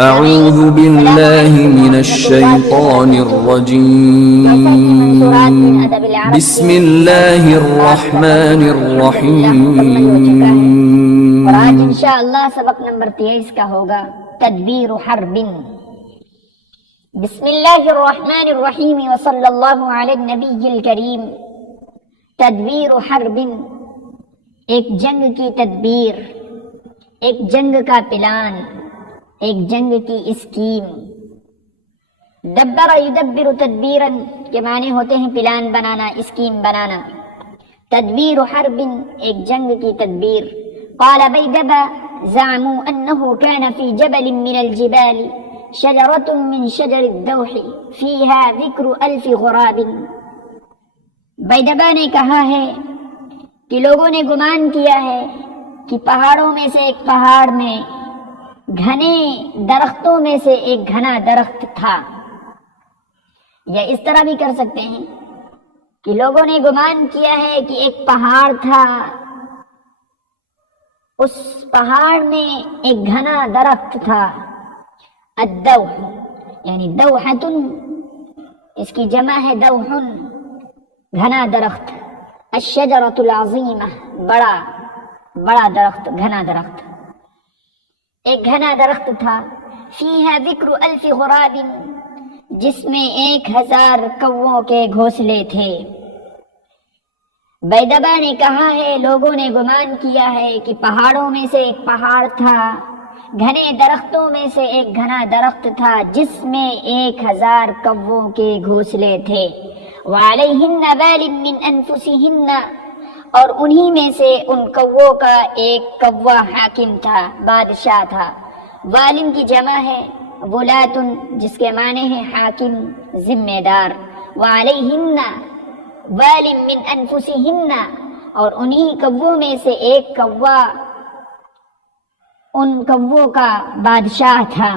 اعوذ باللہ من الشیطان الرجیم بسم اللہ الرحمن الرحیم۔ اور آج انشاءاللہ سبق نمبر 23 کا ہوگا تدبیر حرب۔ بسم اللہ الرحمن الرحیم وصلی اللہ علی النبی الکریم۔ تدبیر حرب، ایک جنگ کی تدبیر، ایک جنگ کا پلان، ایک جنگ کی اسکیم۔ دبر یدبر تدبیرا کے معنی ہوتے ہیں پلان بنانا، اسکیم بنانا۔ تدبیر حرب، ایک جنگ کی تدبیر۔ قال بیدبا زعموا انه كان في جبل من الجبال شجرة من شجر الدوح فيها ذكر 1000 غراب۔ بیدبا نے کہا ہے کہ لوگوں نے گمان کیا ہے کہ پہاڑوں میں سے ایک پہاڑ میں گھنے درختوں میں سے ایک گھنا درخت تھا۔ یا اس طرح بھی کر سکتے ہیں کہ لوگوں نے گمان کیا ہے کہ ایک پہاڑ تھا، اس پہاڑ میں ایک گھنا درخت تھا۔ الدوح یعنی دوحۃ، اس کی جمع ہے دوح، گھنا درخت۔ الشجرۃ العظیمہ، بڑا درخت، گھنا درخت۔ ایک گھنا درخت تھا۔ فیہا ذکر 1000 غراب، جس میں 1000 کووں کے گھونسلے تھے۔ بیدبا نے کہا ہے لوگوں نے گمان کیا ہے کہ پہاڑوں میں سے ایک پہاڑ تھا، گھنے درختوں میں سے ایک گھنا درخت تھا جس میں 1000 کووں کے گھونسلے تھے۔ وعلیہن وال من انفسہن، اور انہی میں سے ان کووں کا ایک کوا حاکم تھا، بادشاہ تھا۔ والن کی جمع ہے ولاتن، جس کے معنی ہے حاکم، ذمہ دار۔ وعلیہن وال من انفسہن، اور انہی کووں میں سے ایک کوا ان کووں کا بادشاہ تھا۔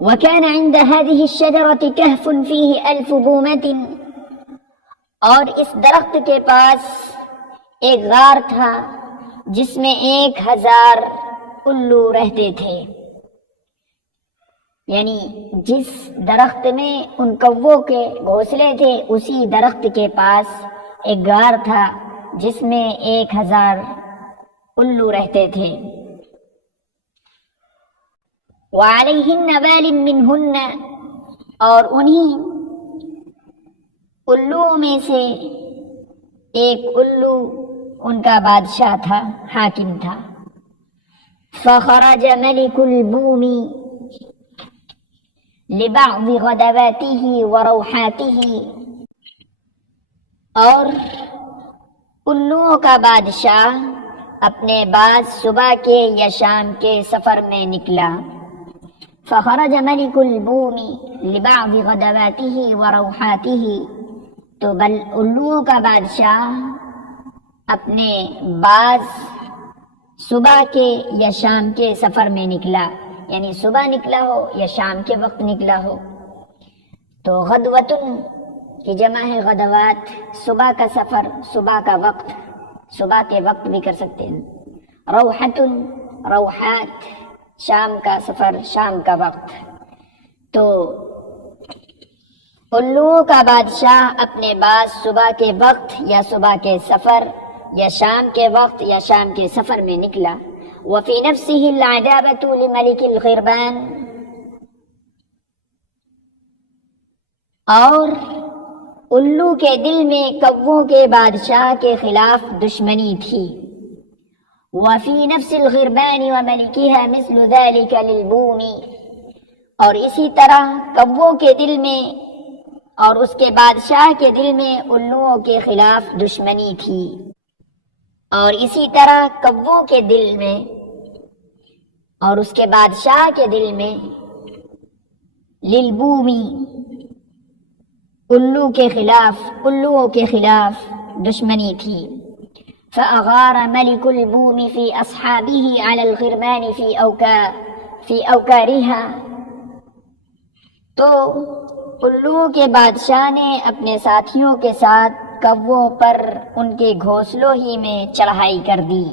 وكان عند هذه الشجرة كهف فيه 1000 بومة، اور اس درخت کے پاس ایک غار تھا جس میں 1000 الو رہتے تھے۔ یعنی جس درخت میں ان کووں کے گھونسلے تھے اسی درخت کے پاس ایک غار تھا جس میں 1000 الو رہتے تھے۔ وعلیہن وال منہن، اور انہی الو میں سے ایک الو ان کا بادشاہ تھا، حاکم تھا۔ فخرج ملک البوم لبعض غدواته وروحاته، اور الوؤں کا بادشاہ اپنے بعض صبح کے یا شام کے سفر میں نکلا۔ فخرج ملک البوم لبعض غدواته وروحاته، تو الوؤں کا بادشاہ اپنے بعض صبح کے یا شام کے سفر میں نکلا، یعنی صبح نکلا ہو یا شام کے وقت نکلا ہو۔ تو غدوتن کی جمع ہے غدوات، صبح کا سفر، صبح کا وقت، صبح کے وقت بھی کر سکتے ہیں۔ روحتن، روحات، شام کا سفر، شام کا وقت۔ تو الوؤں کا بادشاہ اپنے بعد صبح کے وقت یا صبح کے سفر یا شام کے وقت یا شام کے سفر میں نکلا۔ وفی نفسہ العداوۃ لملک الغربان، اور الو کے دل میں کووں کے بادشاہ کے خلاف دشمنی تھی۔ وفی نفس الغربان وملکها مثل ذلك للبوم، اور اسی طرح کووں کے دل میں اور اس کے بادشاہ کے دل میں الوؤں کے خلاف دشمنی تھی، اور اسی طرح کووں کے دل میں اور اس کے بادشاہ کے دل میں للبومی، الوؤں کے خلاف دشمنی تھی۔ فأغار ملك البوم في أصحابه على الغربان في أوكارها، تو الوؤں کے بادشاہ نے اپنے ساتھیوں کے ساتھ کووں پر ان کے گھونسلوں ہی میں چڑھائی کر دی۔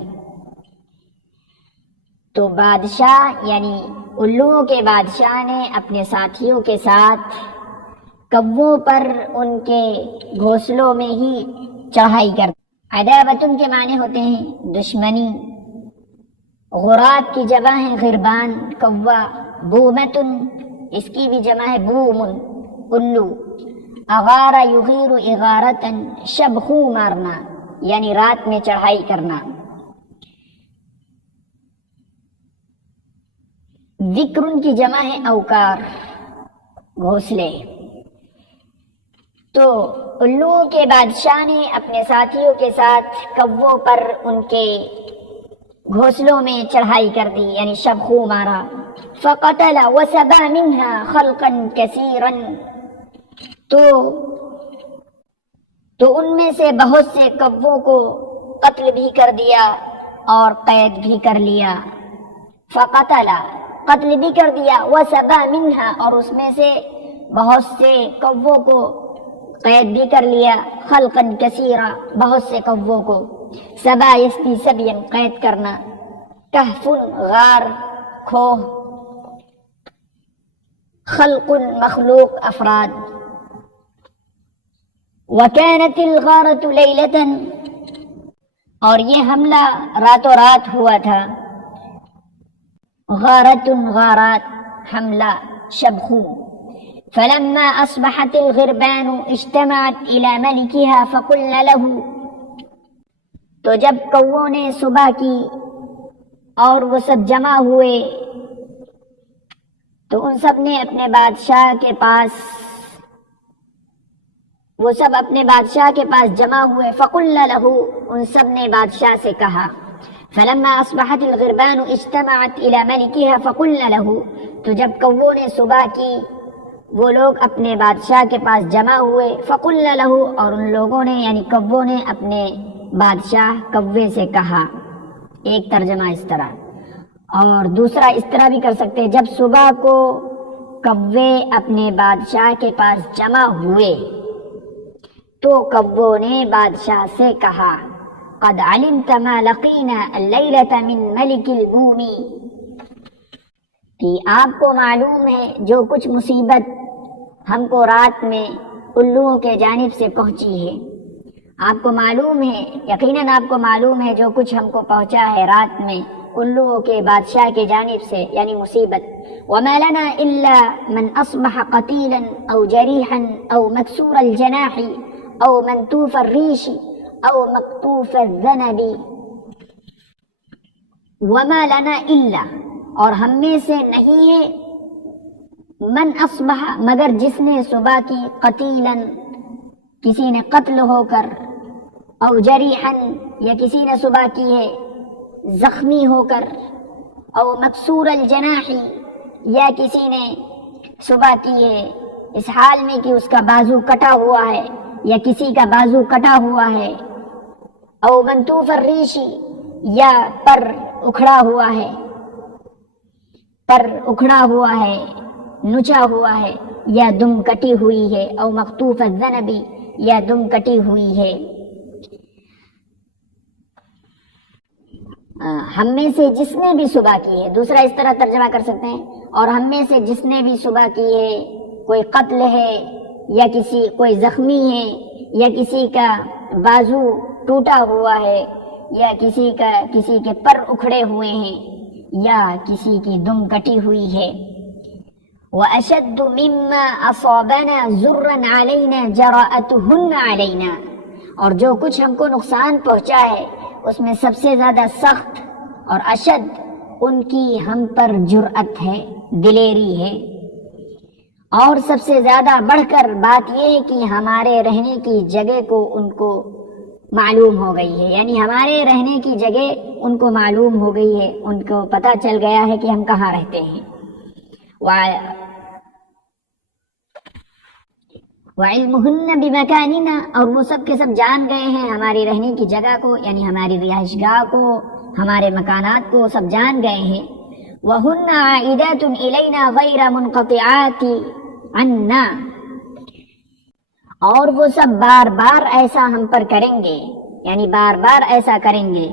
تو بادشاہ یعنی الوؤں کے بادشاہ نے اپنے ساتھیوں کے ساتھ کووں پر ان کے گھونسلوں میں ہی چڑھائی کر. عداوتن کے معنی ہوتے ہیں دشمنی. غراب کی جمع ہے غربان کوا. بومتن اس کی بھی جمع ہے بومن الو. اغارہ یغیر اغارتن شب خو مارنا یعنی رات میں چڑھائی کرنا. ذکر کی جمع ہے اوکار گھونسلے. تو الوؤں کے بادشاہ نے اپنے ساتھیوں کے ساتھ کووں پر ان کے گھونسلوں میں چڑھائی کر دی یعنی شب خو مارا. فقتل وسبا منها خلقا كثيرا تو ان میں سے بہت سے کووں کو قتل بھی کر دیا اور قید بھی کر لیا. فقتل قتل بھی کر دیا. وسبا منها اور اس میں سے بہت سے کووں کو قید بھی کر لیا. خلقا کثیرا بہت سے کووں کو. سبا یسبی سبیا قید کرنا. کہف غار کھوہ. خلق مخلوق افراد. وكانت الغارة ليلة اور یہ حملہ راتوں رات ہوا تھا. غارت غارات حملہ شبخو. فلما أصبحت الغربان اجتمعت إلى ملكها فقلنا له تو جب کووں نے صبح کی اور وہ سب جمع ہوئے تو ان سب نے اپنے بادشاہ کے پاس جمع ہوئے. فقلنا له ان سب نے بادشاہ سے کہا. فلما اصبحت الغربان اجتمعت الى ملكها فقلنا له تو جب کووں نے صبح کی وہ لوگ اپنے بادشاہ کے پاس جمع ہوئے. فقلنا له اور ان لوگوں نے یعنی کووں نے اپنے بادشاہ کوے سے کہا. ایک ترجمہ اس طرح اور دوسرا اس طرح بھی کر سکتے جب صبح کو کوے اپنے بادشاہ کے پاس جمع ہوئے تو کووں نے بادشاہ سے کہا. قد علمت ما لقینا اللیلة من ملک البوم کہ آپ کو معلوم ہے جو کچھ مصیبت ہم کو رات میں الوؤں کے جانب سے پہنچی ہے. آپ کو معلوم ہے یقیناً آپ کو معلوم ہے جو کچھ ہم کو پہنچا ہے رات میں الوؤں کے بادشاہ کے جانب سے یعنی مصیبت. وما لنا الا من اصبح قتیلا او جریحا او مکسور الجناح او منتوف الریش او مقطوف الذنب. وما لنا الا اور ہم میں سے نہیں ہے من اصبح مگر جس نے صبح کی قتیلا کسی نے قتل ہو کر او جریحا یا کسی نے صبح کی ہے زخمی ہو کر او مکسور الجناح یا کسی نے صبح کی ہے اس حال میں کہ اس کا بازو کٹا ہوا ہے یا کسی کا بازو کٹا ہوا ہے. او منتوف الریش یا پر اکھڑا ہوا ہے نچا ہوا ہے یا دم کٹی ہوئی ہے. او مقطوف الذنب یا دم کٹی ہوئی ہے. ہم میں سے جس نے بھی صبح کی ہے دوسرا اس طرح ترجمہ کر سکتے ہیں اور ہم میں سے جس نے بھی صبح کی ہے کوئی قتل ہے یا کوئی زخمی ہے یا کسی کا بازو ٹوٹا ہوا ہے یا کسی کے پر اکھڑے ہوئے ہیں یا کسی کی دم کٹی ہوئی ہے. وَأَشَدُّ مِمَّا أَصَابَنَا زُرًّا عَلَيْنَا جَرَأَتُهُنَّ عَلَيْنَا اور جو کچھ ہم کو نقصان پہنچا ہے اس میں سب سے زیادہ سخت اور اشد ان کی ہم پر جرأت ہے دلیری ہے. اور سب سے زیادہ بڑھ کر بات یہ ہے کہ ہمارے رہنے کی جگہ کو ان کو معلوم ہو گئی ہے یعنی ہمارے رہنے کی جگہ ان کو معلوم ہو گئی ہے ان کو پتہ چل گیا ہے کہ ہم کہاں رہتے ہیں. وَعِلْمُهُنَّ بِمَكَانِنَا اور وہ سب کے سب جان گئے ہیں ہماری رہنے کی جگہ کو یعنی ہماری رہائش گاہ کو ہمارے مکانات کو سب جان گئے ہیں. وَهُنَّ عَائِدَاتٌ إِلَيْنَا غَيْرَ مُنْقَطِعَاتِ عَنَّا اور وہ سب بار بار ایسا ہم پر کریں گے یعنی بار بار ایسا کریں گے.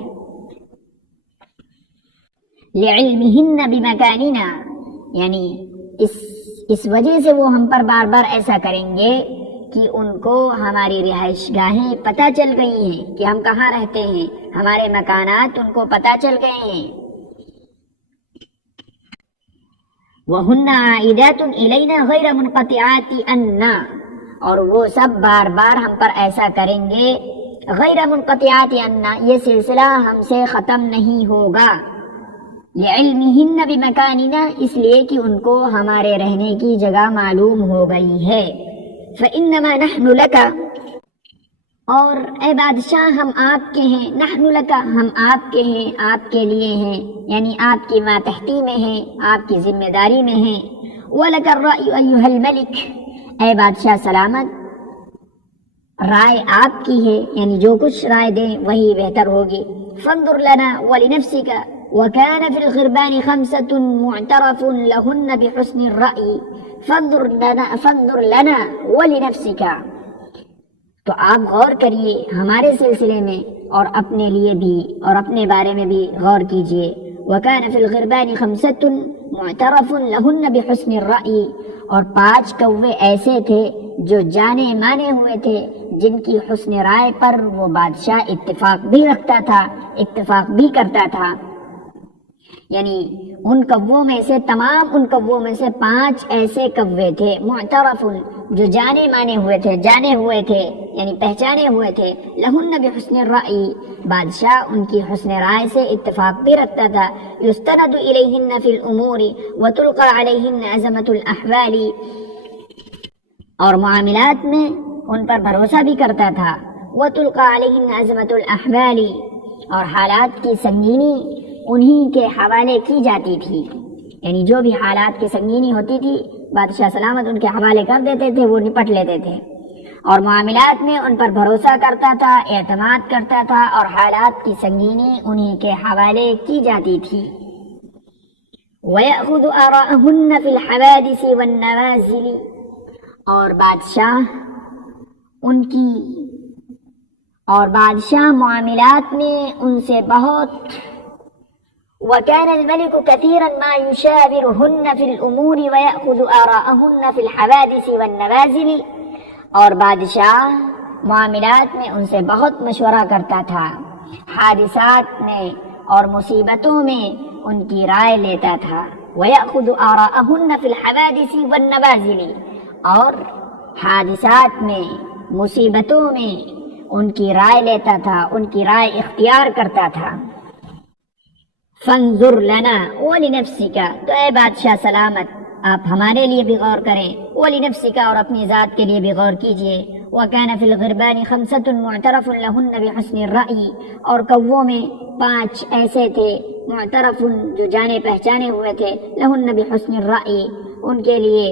لعلمہن بمکاننا، یعنی اس وجہ سے وہ ہم پر بار بار ایسا کریں گے کہ ان کو ہماری رہائش گاہیں پتہ چل گئی ہیں کہ ہم کہاں رہتے ہیں، ہمارے مکانات ان کو پتہ چل گئے ہیں۔ وَهُنَّ عَائِدَاتٌ إِلَيْنَا غَيْرَ مُنْقَطِعَاتِ أَنَّا، اور وہ سب بار بار ہم پر ایسا کریں گے، غیر منقطعات أَنَّا، یہ سلسلہ ہم سے ختم نہیں ہوگا، لِعِلْمِهِنَّ بِمَكَانِنَا، اس لیے کہ ان کو ہمارے رہنے کی جگہ معلوم ہو گئی ہے۔ فَإِنَّمَا نَحْنُ لَكَ، اور اے بادشاہ ہم آپ کے ہیں، نحن لک، ہم آپ کے ہیں، آپ کے لیے ہیں، یعنی آپ کی ماتحتی میں ہیں، آپ کی ذمہ داری میں ہیں۔ وَلَكَ الرَّأْيُ أَيُّهَا الْمَلِكُ، اے بادشاہ سلامت، رائے آپ کی ہے، یعنی جو کچھ رائے دیں وہی بہتر ہوگی۔ فانظر لنا ولنفسك وكان في الغربان 5 معترف لهن بحسن الرأي فانظر لنا ولنفسك، تو آپ غور کریے ہمارے سلسلے میں اور اپنے لیے بھی اور اپنے بارے میں بھی غور کیجیے۔ وكان في الغربان 5 معترف لهن بحسن الرأي، اور 5 کوے ایسے تھے جو جانے مانے ہوئے تھے، جن کی حسن رائے پر وہ بادشاہ اتفاق بھی رکھتا تھا، اتفاق بھی کرتا تھا، یعنی ان کووں میں سے تمام ان کووں میں سے 5 ایسے کوے تھے، معترف، جو جانے مانے ہوئے تھے، جانے ہوئے تھے، یعنی پہچانے ہوئے تھے، لہن بحسن الرأی، بادشاہ ان کی حسن رائے سے اتفاق بھی رکھتا تھا، یستند الیہن فی الامور وتلقى علیہن عظمت الاحوال، اور معاملات میں ان پر بھروسہ بھی کرتا تھا، وتلقى علیہن عظمت الاحوال، اور حالات کی سنگینی انہی کے حوالے کی جاتی تھی، یعنی جو بھی حالات کی سنگینی ہوتی تھی بادشاہ سلامت ان کے حوالے کر دیتے تھے، وہ نپٹ لیتے تھے، اور معاملات میں ان پر بھروسہ کرتا تھا، اعتماد کرتا تھا، اور حالات کی سنگینی انہی کے حوالے کی جاتی تھی۔ وَيَأْخُذُ آرَاءَهُنَّ فِي الْحَوَادِثِ وَالنَّوَازِلِ، اور بادشاہ معاملات میں ان سے بہت، وَكَانَ الْمَلِكُ كَثِيرًا مَا يُشَاوِرُهُنَّ فِي الْأُمُورِ وَيَأْخُذُ آرَاءَهُنَّ فِي الْحَوَادِثِ وَالنَّوَازِلِ، اور بادشاہ معاملات میں ان سے بہت مشورہ کرتا تھا، حادثات میں اور مصیبتوں میں ان کی رائے لیتا تھا۔ وَيَأْخُذُ آرَاءَهُنَّ فِي الْحَوَادِثِ وَالنَّوَازِلِ، اور حادثات میں، مصیبتوں میں ان کی رائے لیتا تھا، ان کی رائے اختیار کرتا تھا۔ فانظر لنا ولنفسک، تو اے بادشاہ سلامت آپ ہمارے لیے بھی غور کریں، ولنفسک، اور اپنی ذات کے لیے بھی غور کیجیے۔ وَكَانَ فِي الْغِرْبَانِ 5 مُعْتَرَفٌ لَهُنَّ بِحُسْنِ الرَّأْيِ، اور کووں میں 5 ایسے تھے، معترف، جو جانے پہچانے ہوئے تھے، لَهُنَّ بِحُسْنِ الرَّأْيِ، ان کے لیے،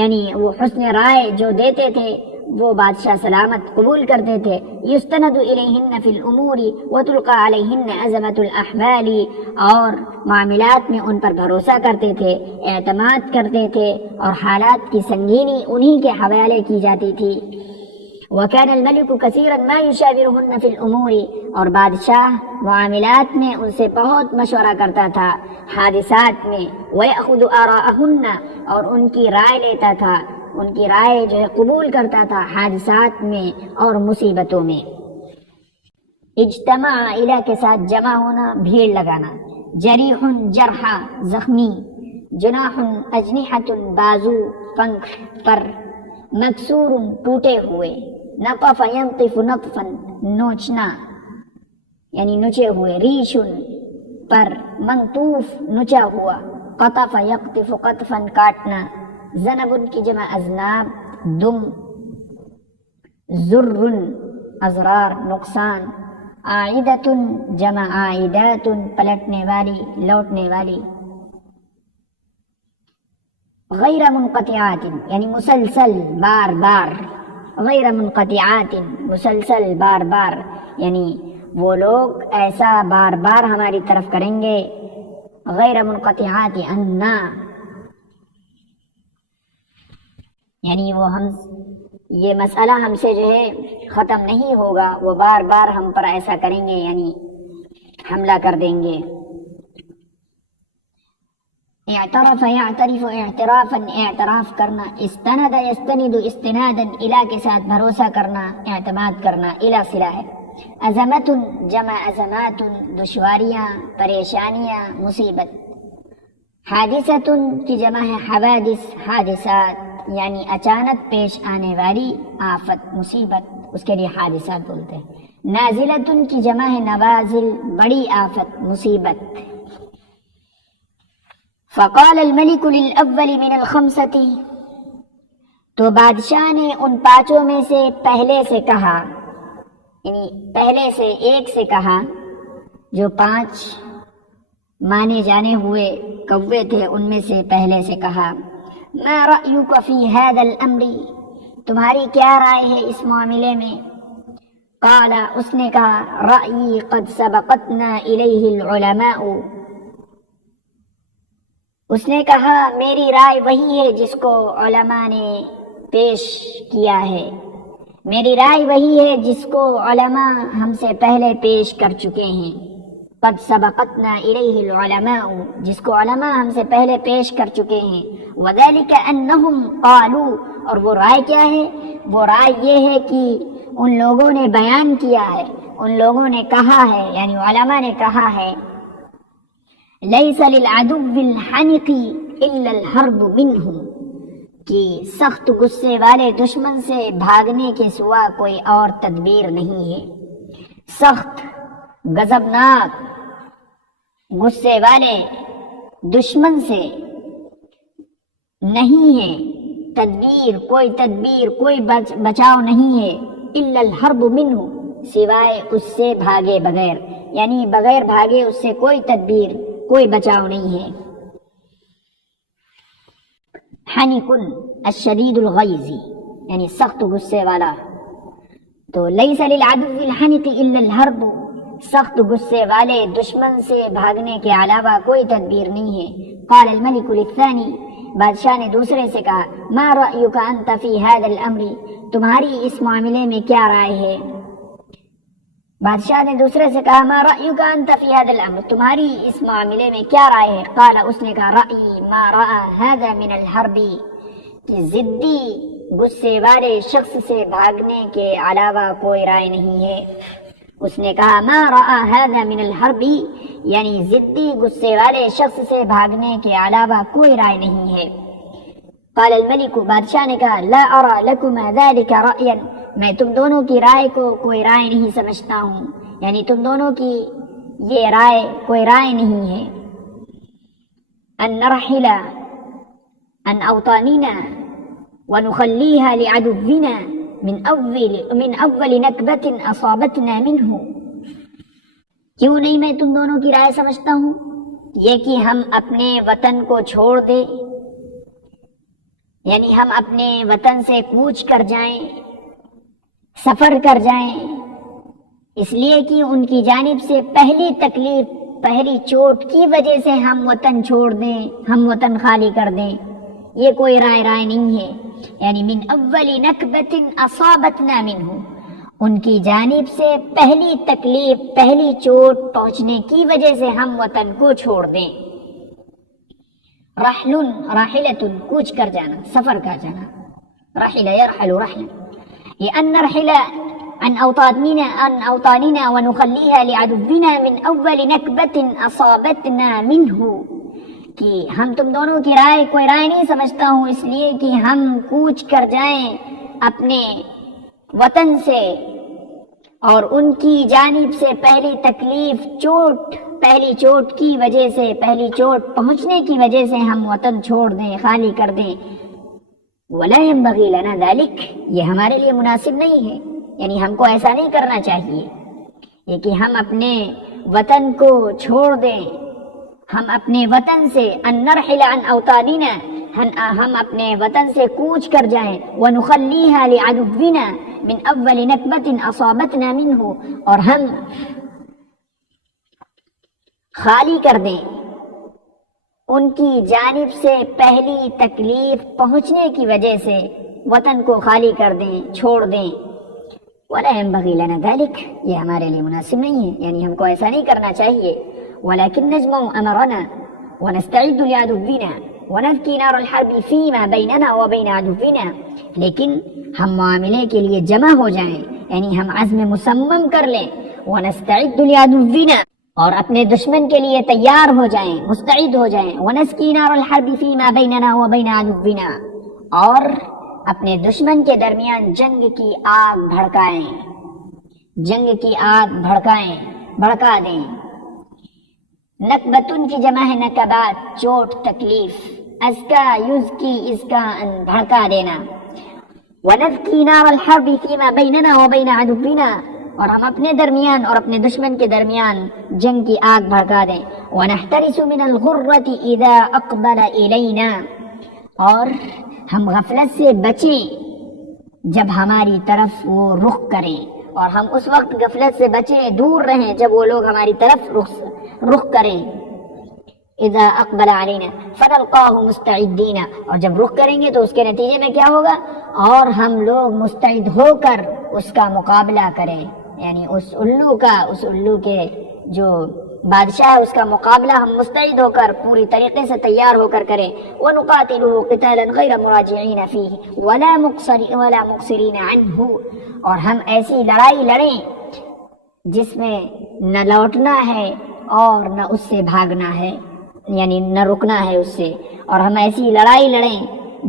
یعنی وہ حسن رائے جو دیتے تھے وہ بادشاہ سلامت قبول کرتے تھے۔ یستند الیہن فی الامور وتلقى علیہن عظمت الاحوال، اور معاملات میں ان پر بھروسہ کرتے تھے، اعتماد کرتے تھے، اور حالات کی سنگینی انہی کے حوالے کی جاتی تھی۔ وكان الملك كثيرا ما يشاورهن في الامور، اور بادشاہ معاملات میں ان سے بہت مشورہ کرتا تھا، حادثات میں، ويأخذ آراءهن، اور ان کی رائے لیتا تھا، ان کی رائے جو ہے قبول کرتا تھا حادثات میں اور مصیبتوں میں۔ اجتماع الہ کے ساتھ جمع ہونا، بھیڑ لگانا۔ جریح، جرحا، زخمی۔ جناح، اجنحۃ، بازو، پنکھ، پر۔ مکسور، ٹوٹے ہوئے۔ نطف ينطف نطفا، نوچنا یعنی نچے ہوئے۔ ریش، پر۔ منطوف، نچا ہوا۔ قطف يقطف قطفا، کاٹنا۔ ذنب کی جمع اذناب، دم۔ ذر، ازرار، نقصان۔ عائدۃ جمع عائدات، پلٹنے والی، لوٹنے والی۔ غیر منقطعات یعنی مسلسل، بار بار۔ غیر منقطعات، مسلسل، بار بار، یعنی وہ لوگ ایسا بار بار ہماری طرف کریں گے۔ غیر منقطعات انا، یعنی وہ یہ مسئلہ ہم سے جو ہے ختم نہیں ہوگا، وہ بار بار ہم پر ایسا کریں گے، یعنی حملہ کر دیں گے۔ اعترف یعترف اعترافا اعتراف کرنا، استند یستند استنادا الی کے ساتھ بھروسہ کرنا، اعتماد کرنا، الی صلہ ہے۔ عظمت جمع عظمات دشواریاں، پریشانیاں، مصیبت۔ حادثت کی جمع ہے حوادث، حادثات یعنی اچانک پیش آنے والی آفت، مصیبت، اس کے لیے حادثات بولتے ہیں۔ نازلت کی جمع ہے نوازل، بڑی آفت، مصیبت۔ فقال الملک للاول من الخمسۃ، تو بادشاہ نے ان پانچوں میں سے پہلے سے کہا، یعنی پہلے سے ایک سے کہا، جو 5 مانے جانے ہوئے کوے تھے ان میں سے پہلے سے کہا، ما رأیک فی ھذا الامر، تمہاری کیا رائے ہے اس معاملے میں؟ قال، اس نے کہا، رأیی قد سبقتنا الیہ العلماء، اس نے کہا میری رائے وہی ہے جس کو علماء نے پیش کیا ہے، میری رائے وہی ہے جس کو علماء ہم سے پہلے پیش کر چکے ہیں۔ قد سبقتنا الیہ العلماء، جس کو علماء ہم سے پہلے پیش کر چکے ہیں۔ وذلک انہم قالوا، اور وہ رائے کیا ہے؟ وہ رائے یہ ہے کہ ان لوگوں نے بیان کیا ہے، ان لوگوں نے کہا ہے، یعنی علماء نے کہا ہے، لیس للعدو الحنق الا الحرب منہ، کہ سخت غصے والے دشمن سے بھاگنے کے سوا کوئی اور تدبیر نہیں ہے۔ سخت غضبناک غصے والے دشمن سے نہیں ہے تدبیر، کوئی بچاؤ نہیں ہے، الا الحرب منہ، سوائے اس سے بھاگے بغیر، یعنی بغیر بھاگے اس سے کوئی تدبیر، کوئی بچاؤ نہیں ہے۔ حنق الشدید الغیظ، یعنی سخت غصے والا۔ تو لیس للعدو الحنق الا الحرب، سخت غصے والے دشمن سے بھاگنے کے علاوہ کوئی تدبیر نہیں ہے۔ قال الملک للثانی، بادشاہ نے دوسرے سے کہا، ما رأیک انت فی ھذا الامر، تمہاری اس معاملے میں کیا رائے ہے؟ بادشاہ نے دوسرے سے کہا، ما رأیک انت فی ھذا الامر، تمہاری اس معاملے میں کیا رائے ہے؟ قال، اس نے کہا، رأیی ما رأى ھذا من الحرب، کہ ضدی غصے والے شخص سے بھاگنے کے علاوہ کوئی رائے نہیں ہے۔ اس نے کہا، ما رأى ھذا من الحرب، یعنی ضدی غصے والے شخص سے بھاگنے کے علاوہ کوئی رائے نہیں ہے۔ قال الملک، بادشاہ نے کہا، لا ارى لکما ذلک رأیا، میں تم دونوں کی رائے کو کوئی رائے نہیں سمجھتا ہوں، یعنی تم دونوں کی یہ رائے کوئی رائے نہیں ہے۔ ان نرحل عن اوطاننا ونخلیها لعدونا من اول نکبت اصابتنا منہ، کیوں نہیں میں تم دونوں کی رائے سمجھتا ہوں؟ یہ کہ ہم اپنے وطن کو چھوڑ دیں، یعنی ہم اپنے وطن سے کوچ کر جائیں، سفر کر جائیں، اس لیے کہ ان کی جانب سے پہلی تکلیف، پہلی چوٹ کی وجہ سے ہم وطن چھوڑ دیں، ہم وطن خالی کر دیں، یہ کوئی رائے نہیں ہے۔ یعنی من اول نکبت اصابتنا منہ، ان کی جانب سے پہلی تکلیف، پہلی چوٹ پہنچنے کی وجہ سے ہم وطن کو چھوڑ دیں۔ رحل، راحلۃ، کوچ کر جانا، سفر کر جانا، رحل يرحل رحل، یہ ان نرحل عن اوطاننا ونخلیها لعدونا من اول نکبت اصابتنا منہ، کہ ہم تم دونوں کی رائے کوئی رائے نہیں سمجھتا ہوں، اس لیے کہ ہم کوچ کر جائیں اپنے وطن سے، اور ان کی جانب سے پہلی تکلیف، چوٹ، پہلی چوٹ کی وجہ سے، پہلی چوٹ پہنچنے کی وجہ سے ہم وطن چھوڑ دیں، خالی کر دیں۔ ولا ينبغي لنا ذلك، یہ ہمارے لیے مناسب نہیں ہے، یعنی ہم کو ایسا نہیں کرنا چاہیے، یہ کہ ہم اپنے وطن کو چھوڑ دیں، ہم اپنے وطن سے، ان نرحل عن اوطاننا، ہم اپنے وطن سے کوچ کر جائیں، ونخلیها لعدونا من اول نکبت اصابتنا منہ، اور ہم خالی کر دیں ان کی جانب سے پہلی تکلیف پہنچنے کی وجہ سے، وطن کو خالی کر دیں، چھوڑ دیں۔ ولا ينبغي لنا ذلك، یہ ہمارے لیے مناسب نہیں ہے، یعنی ہم کو ایسا نہیں کرنا چاہیے۔ ولكن نجمع امرنا ونستعد لعدونا ونذكي نار الحرب فيما بيننا وبين عدونا، لیکن ہم معاملے کے لیے جمع ہو جائیں، یعنی ہم عزم مصمم کر لیں، ونستعد لعدونا، اور اپنے دشمن کے لیے تیار ہو جائیں، مستعد ہو جائیں، ونذكي نار الحرب فيما بيننا وبين عدونا، اور اپنے دشمن کے درمیان جنگ کی آگ بھڑکائیں، جنگ کی آگ بھڑکا دیں۔ نکبتن کی جمع ہے نکبات، چوٹ، تکلیف، ازکا یزکی ازکا بھڑکا دینا۔ ونذکی نار الحرب فیما بیننا وبین عدونا، اور ہم اپنے درمیان اور اپنے دشمن کے درمیان جنگ کی آگ بھڑکا دیں۔ ونحترس من الغرة اذا اقبل الینا، اور ہم غفلت سے بچیں جب ہماری طرف وہ رخ کریں، اور ہم اس وقت غفلت سے بچیں، دور رہیں جب وہ لوگ ہماری طرف رخ کریں۔ اذا اقبل علینا فنلقاہ مستعدین، اور جب رخ کریں گے تو اس کے نتیجے میں کیا ہوگا؟ اور ہم لوگ مستعد ہو کر اس کا مقابلہ کریں، یعنی اس الو کے جو بادشاہ ہے اس کا مقابلہ ہم مستعد ہو کر پوری طریقے سے تیار ہو کر کریں۔ وَنُقَاتِلُهُ قِتَالًا غَيْرَ مُرَاجِعِينَ فِيهِ وَلَا مُقْصِرِينَ عَنْهُ، اور ہم ایسی لڑائی لڑیں جس میں نہ لوٹنا ہے اور نہ اس سے بھاگنا ہے، یعنی نہ رکنا ہے اس سے، اور ہم ایسی لڑائی لڑیں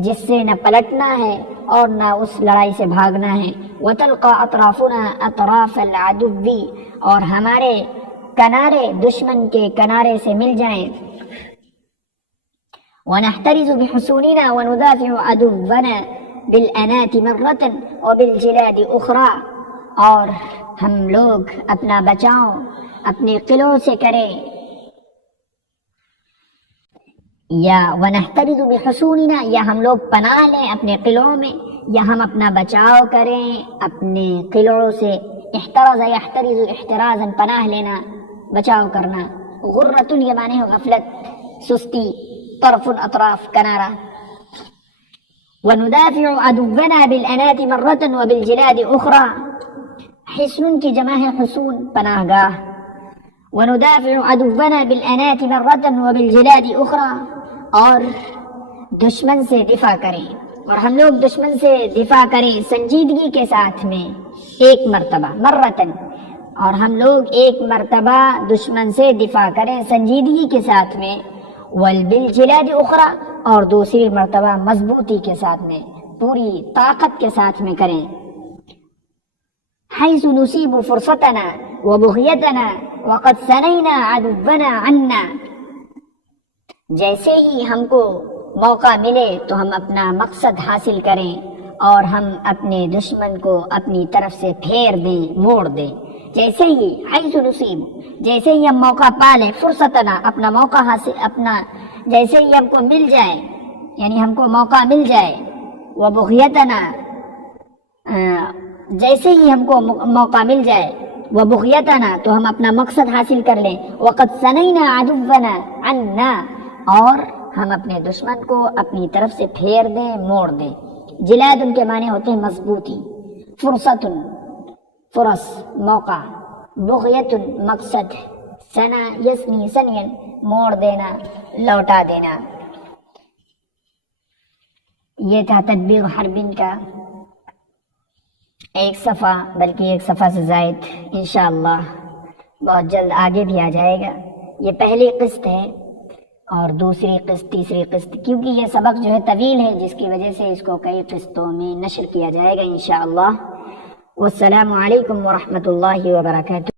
جس سے نہ پلٹنا ہے اور نہ اس لڑائی سے بھاگنا ہے۔ وَتَلْقَى أَطْرَافُنَا أَطْرَافَ الْعَدُوِّ، اور ہمارے کنارے دشمن کے کنارے سے مل جائیں۔ وَنَحْتَرِزُ بِحُصُونِنَا وَنُدَافِعُ عَدُوَّنَا بِالْأَنَاتِ مَرَّةً وَبِالْجِلَادِ أُخْرَى، اور ہم لوگ اپنا بچاؤ اپنے قلعوں سے کریں، یا وَنَحْتَرِزُ بِحُصُونِنَا، یا ہم لوگ پناہ لیں اپنے قلعوں میں، یا ہم اپنا بچاؤ کریں اپنے قلعوں سے۔ احترز یحترز احترازا، پناہ لینا، بچاؤ کرنا۔ غرۃ یہ معنی ہے غفلت، سستی، طرف اطراف، کنارہ۔ وندافع عدونا بالانات مرة وبالجلاد اخرى، حصن کی جمع ہے حصون، پناہ گاہ۔ وندافع عدونا بالانات مرة وبالجلاد اخرى، اور دشمن سے دفاع کریں، اور ہم لوگ دشمن سے دفاع کریں سنجیدگی کے ساتھ میں، ایک مرتبہ، مرتن، اور ہم لوگ ایک مرتبہ دشمن سے دفاع کریں سنجیدگی کے ساتھ میں۔ وَبِالْجِلَادِ أُخْرَى، اور دوسری مرتبہ مضبوطی کے ساتھ میں، پوری طاقت کے ساتھ میں کریں۔ حَيْثُ نُصِيبُ فُرْصَتَنَا وَبُغْيَتَنَا وَقَدْ ثَنَيْنَا عَدُوَّنَا عَنَّا، جیسے ہی ہم کو موقع ملے تو ہم اپنا مقصد حاصل کریں اور ہم اپنے دشمن کو اپنی طرف سے پھیر دیں، موڑ دیں۔ جیسے ہی حیث نصیب، جیسے ہی ہم موقع پالیں، فرصتنا، اپنا موقع حاصل، اپنا جیسے ہی ہم کو مل جائے، یعنی ہم کو موقع مل جائے، وہ بغیتنا، جیسے ہی ہم کو موقع مل جائے، وہ بغیتنا، تو ہم اپنا مقصد حاصل کر لیں۔ وقد ثنینا عدونا عنا، اور ہم اپنے دشمن کو اپنی طرف سے پھیر دیں، موڑ دیں۔ جلاد ان کے معنی ہوتے ہیں مضبوطی، فرصت، فرص، موقع، بغیت، مقصد، سنا یسنی سنین، موڑ دینا، لوٹا دینا۔ یہ تھا تدبیر حربن کا ایک صفحہ، بلکہ ایک صفحہ سے زائد، انشاءاللہ بہت جلد آگے بھی آ جائے گا۔ یہ پہلی قسط ہے، اور دوسری قسط، تیسری قسط، کیونکہ یہ سبق جو ہے طویل ہے، جس کی وجہ سے اس کو کئی قسطوں میں نشر کیا جائے گا انشاءاللہ۔ والسلام علیکم ورحمۃ اللہ وبرکاتہ۔